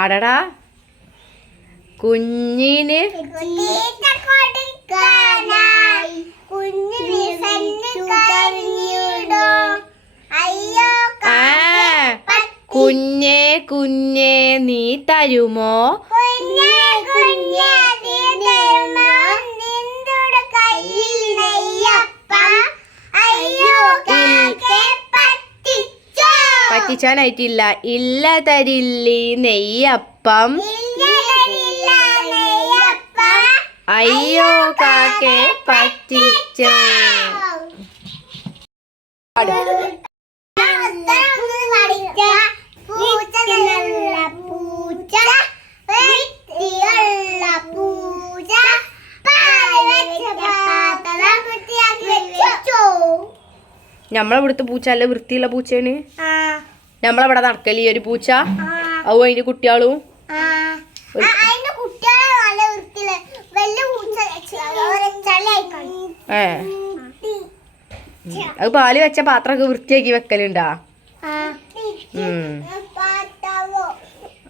പാടടാ. കുഞ്ഞിന് കുഞ്ഞേ കുഞ്ഞേ നീ തരുമോ? പറ്റിച്ചാനായിട്ടില്ല. ഇല്ല തരില്ലി നെയ്യപ്പം. അയ്യോ കാക്കേ പറ്റിച്ച. നമ്മളെവിടുത്തെ പൂച്ച അല്ല വൃത്തിയുള്ള പൂച്ചയാണ്. നമ്മളവിടെ നടക്കല് ഈ ഒരു പൂച്ച. ഔ അതിന്റെ കുട്ടികളും അത് പാല് വെച്ച പാത്രമൊക്കെ വൃത്തിയാക്കി വെക്കലുണ്ടാ?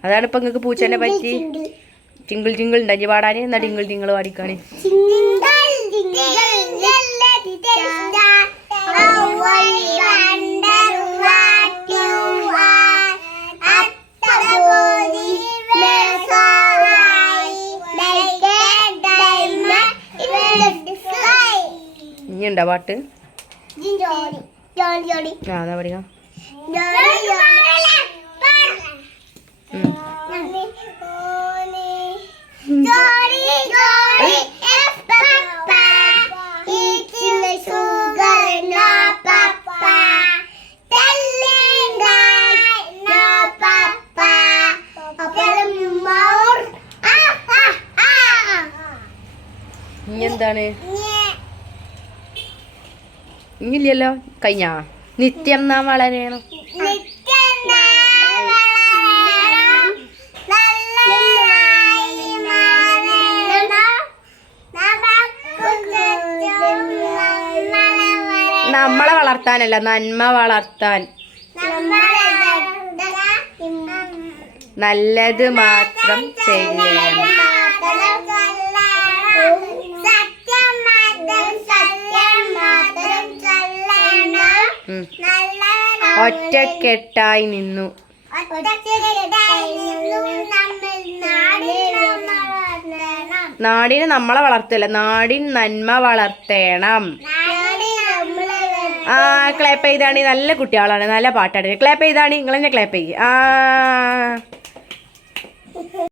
അതാണ് ഇപ്പൊ നിങ്ങക്ക് പൂച്ചേനെ പറ്റി. ടിങ്കിൾ ടിങ്കിൾ ഉണ്ടാ പാടാന്? എന്നാ ടിങ്കിൾ ടിങ്കിൾ പാടിക്കാണ്. ഇനിയുണ്ടോ പാട്ട്? അതാ പഠിക്കാം. ഇനി എന്താണ്? ഇല്ലല്ലോ കഴിഞ്ഞാ. നിത്യം നാം വളരണം. നമ്മളെ വളർത്താനല്ല, നന്മ വളർത്താൻ. നല്ലത് മാത്രം ചെയ്യണം. ഒറ്റക്കെട്ടായി നിന്നു. നാടിന് നമ്മളെ വളർത്തല്ല, നാടിൻ നന്മ വളർത്തണം. ക്ലാപ്പ് ചെയ്താണ്. നല്ല കുട്ടികളാണ്, നല്ല പാട്ടാണ്. ക്ലാപ്പ് ചെയ്താണ്. നിങ്ങൾ തന്നെ ക്ലാപ്പ് ചെയ്യ്.